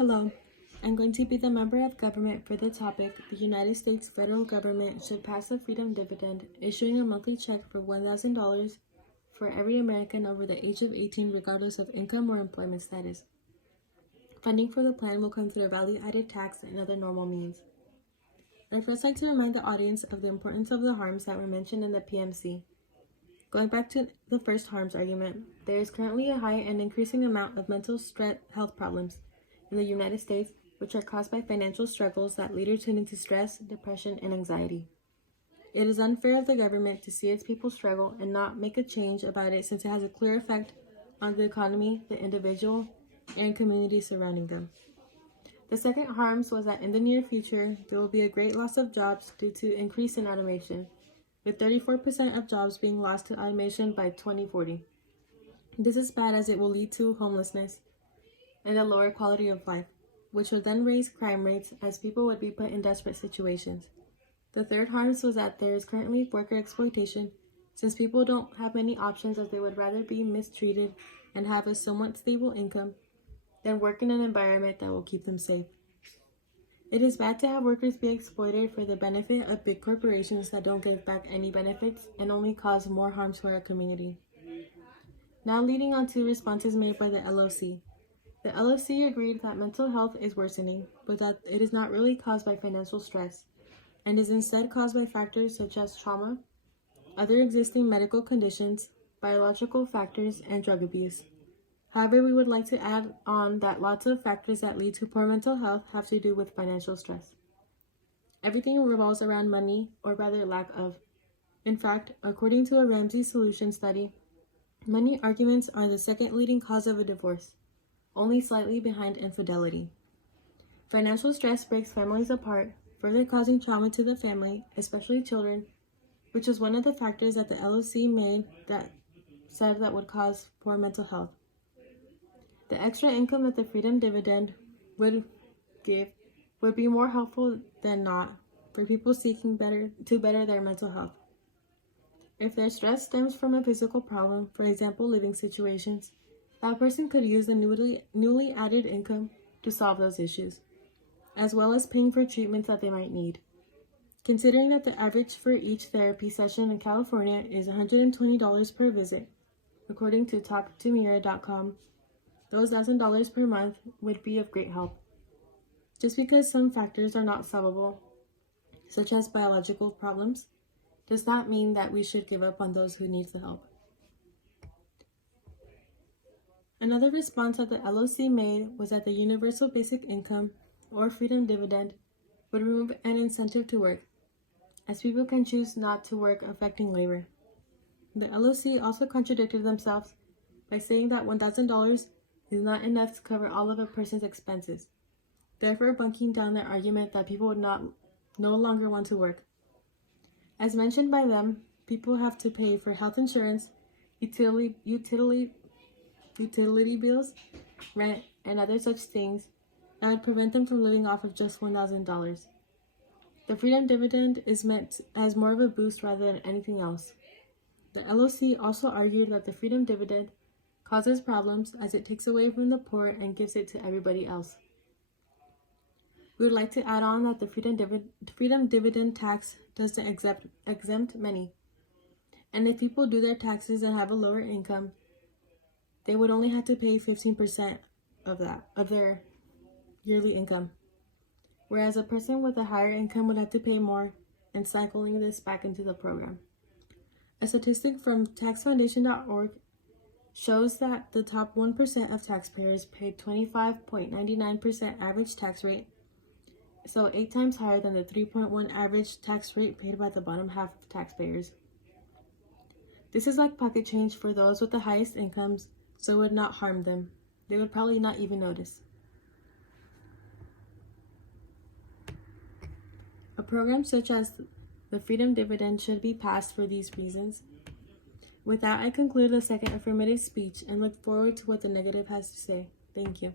Hello, I'm going to be the member of government for the topic, the United States federal government should pass the Freedom Dividend, issuing a monthly check for $1,000 for every American over the age of 18 regardless of income or employment status. Funding for the plan will come through a value-added tax and other normal means. I'd first like to remind the audience of the importance of the harms that were mentioned in the PMC. Going back to the first harms argument, there is currently a high and increasing amount of mental health problems in the United States, which are caused by financial struggles that lead into stress, depression, and anxiety. It is unfair of the government to see its people struggle and not make a change about it, since it has a clear effect on the economy, the individual, and community surrounding them. The second harms was that in the near future, there will be a great loss of jobs due to increase in automation, with 34% of jobs being lost to automation by 2040. This is bad as it will lead to homelessness and a lower quality of life, which would then raise crime rates as people would be put in desperate situations. The third harms was that there is currently worker exploitation, since people don't have many options as they would rather be mistreated and have a somewhat stable income than work in an environment that will keep them safe. It is bad to have workers be exploited for the benefit of big corporations that don't give back any benefits and only cause more harm to our community. Now leading on to responses made by the LOC. The LOC agreed that mental health is worsening, but that it is not really caused by financial stress, and is instead caused by factors such as trauma, other existing medical conditions, biological factors, and drug abuse. However, we would like to add on that lots of factors that lead to poor mental health have to do with financial stress. Everything revolves around money, or rather lack of. In fact, according to a Ramsey Solutions study, money arguments are the second leading cause of a divorce, only slightly behind infidelity. Financial stress breaks families apart, further causing trauma to the family, especially children, which is one of the factors that the LOC made that said that would cause poor mental health. The extra income that the Freedom Dividend would give would be more helpful than not for people seeking to better their mental health. If their stress stems from a physical problem, for example, living situations, that person could use the newly added income to solve those issues, as well as paying for treatments that they might need. Considering that the average for each therapy session in California is $120 per visit, according to TalkToMira.com, those $1,000 per month would be of great help. Just because some factors are not solvable, such as biological problems, does not mean that we should give up on those who need the help. Another response that the LOC made was that the Universal Basic Income, or Freedom Dividend, would remove an incentive to work, as people can choose not to work, affecting labor. The LOC also contradicted themselves by saying that $1,000 is not enough to cover all of a person's expenses, therefore bunking down their argument that people would no longer want to work. As mentioned by them, people have to pay for health insurance, utility bills, rent, and other such things that would prevent them from living off of just $1,000. The Freedom Dividend is meant as more of a boost rather than anything else. The LOC also argued that the Freedom Dividend causes problems as it takes away from the poor and gives it to everybody else. We would like to add on that the Freedom Dividend tax doesn't exempt many, and if people do their taxes and have a lower income, they would only have to pay 15% of their yearly income, whereas a person with a higher income would have to pay more, and cycling this back into the program. A statistic from taxfoundation.org shows that the top 1% of taxpayers paid 25.99% average tax rate, so 8 times higher than the 3.1 average tax rate paid by the bottom half of taxpayers. This is like pocket change for those with the highest incomes, so it would not harm them. They would probably not even notice. A program such as the Freedom Dividend should be passed for these reasons. With that, I conclude the second affirmative speech and look forward to what the negative has to say. Thank you.